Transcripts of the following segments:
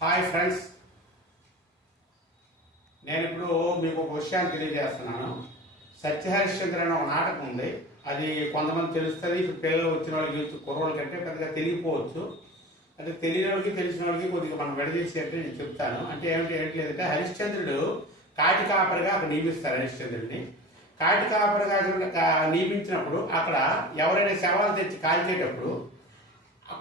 Hi friends, నేను ఇప్పుడు మీకు ఒక విషయాన్ని తెలియజేస్తున్నాను. సత్యహరిశ్చంద్ర అనే ఒక నాటకం ఉంది. అది కొంతమంది తెలుస్తుంది. ఇప్పుడు పిల్లలు వచ్చిన వాళ్ళకి యూత్ కుర్రోళ్ళ కంటే పెద్దగా తెలియకపోవచ్చు. అంటే తెలియని వాళ్ళకి తెలిసిన వాళ్ళకి కొద్దిగా మనం విడదీసేట్టు నేను చెప్తాను. అంటే ఏంటి లేదంటే హరిశ్చంద్రుడు కాటి కాపరిగా అక్కడ నియమిస్తారు. హరిశ్చంద్రుడిని కాటి కాపరిగా నియమించినప్పుడు అక్కడ ఎవరైనా శవాలు తెచ్చి కాల్చేటప్పుడు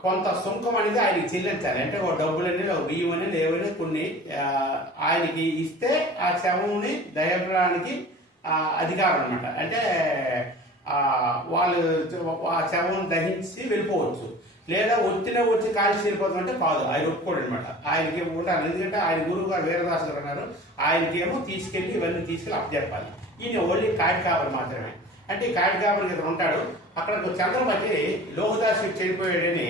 కొంత సుంకం అనేది ఆయనకి చెల్లించాలి. అంటే ఒక డబ్బులన్నీ ఒక బియ్యం అనేది ఏవైనా కొన్ని ఆయనకి ఇస్తే ఆ శవంని దయపడానికి అధికారం అనమాట. అంటే వాళ్ళు ఆ శవం దహించి వెళ్ళిపోవచ్చు, లేదా వచ్చి కాల్చి వెళ్ళిపోతాం అంటే కాదు, ఆయన ఒప్పుకోడు అనమాట. ఆయనకి ఉంటారు. ఎందుకంటే ఆయన గురువు గారు వీరదాసు గారు అన్నారు, ఆయనకేమో తీసుకెళ్ళి ఇవన్నీ తీసుకెళ్ళి అప్పచెప్పాలి. ఈయన ఓన్లీ కాటి కాపరి మాత్రమే. అంటే ఈ కాటి కాపరికి ఇతను ఉంటాడు. అక్కడ చంద్రమతి లోకదాసు చనిపోయాడని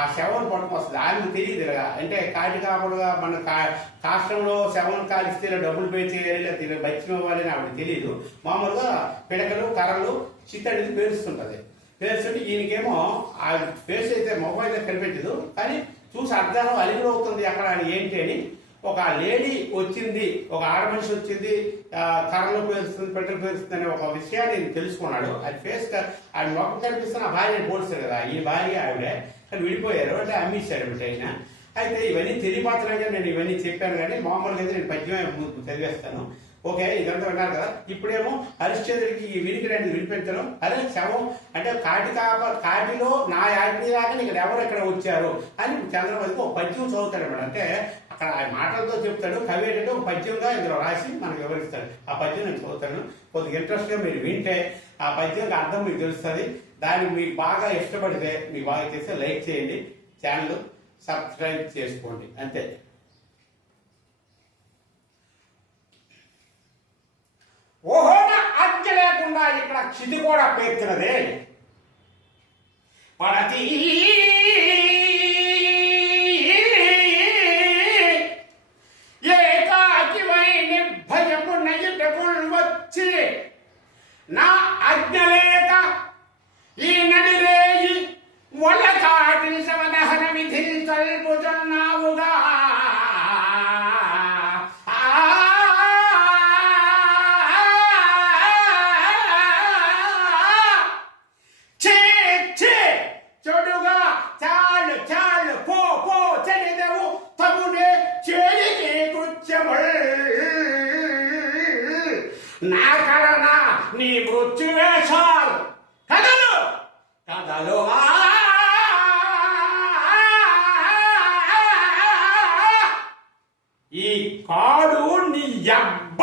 ఆ శవం పట్టుకు వస్తుంది. ఆయనకు తెలియదు ఇలాగా. అంటే కాటి కాపరుగా మన కాష్టంలో శవం కాలిస్తే డబ్బులు పే చేయాలి, లేదా బచ్చిం ఇవ్వాలి అని ఆవిడకి తెలియదు. మామూలుగా పిడకలు కర్రలు చిత్త అనేది పేరుస్తుంటది. పేరుస్తుంటే ఈయనకేమో ఆ ఫేస్ అయితే మొహం అయితే కనిపించదు, కానీ చూసి అర్థం అలిగి అవుతుంది అక్కడ ఏంటి అని. ఒక లేడీ వచ్చింది, ఒక ఆడ మనిషి వచ్చింది, కర్రలు పేరుస్తుంది, పెట్టలు పేరుస్తుంది అనే ఒక విషయాన్ని తెలుసుకున్నాడు. అది ఫేస్ ఆయన మొక్క కనిపిస్తున్న ఆ భార్యని పోల్చారు కదా, ఈ భార్య ఆవిడే. కానీ విడిపోయారు, అంటే అమ్మేశాడు అంటే ఆయన. అయితే ఇవన్నీ తెలియపాత్రంగా నేను ఇవన్నీ చెప్పాను, కానీ మామూలుగా అయితే నేను పద్యమే చదివేస్తాను. ఓకే, ఇదంతా విన్నారు కదా. ఇప్పుడేమో హరిశ్చంద్రుడికి ఈ వినికిడాన్ని వినిపించడం, అదే శవం అంటే కాటిలో నా ఆజ్ఞలాగా ఇక్కడ ఎవరు ఇక్కడ వచ్చారు అని చంద్రమతికి ఒక పద్యం చదువుతాడు అన్నమాట. అంటే అక్కడ ఆయన మాటలతో చెప్తాడు. కవి ఏంటంటే ఒక పద్యంగా ఇందులో రాసి మనకు వివరిస్తాడు. ఆ పద్యం నేను చదువుతాను. కొద్దిగా ఇంట్రెస్ట్గా మీరు వింటే ఆ పద్యంకి అర్థం మీకు తెలుస్తుంది. దాన్ని మీకు బాగా ఇష్టపడితే, మీకు బాగా చేస్తే లైక్ చేయండి, ఛానల్ సబ్స్క్రైబ్ చేసుకోండి, అంతే. ఓహో, ఆజ్ఞ లేకుండా ఇక్కడ క్షితి కూడా పేర్చినదే పడతి ఏకాకివై నిర్భయము నయుటకు వచ్చి నా ఆజ్ఞ లేక ఈ నడిరేయి వలకాటి సమదహన విధి కల్పుతున్నావుగా. చెడుగా చాలు చాలు పో పో చెడిదవు తగునే చెడికి కృత్యము నా కరణ నీ మృత్యు వేషాలు కథలు కథలు ఈ కాడు నీ అబ్బ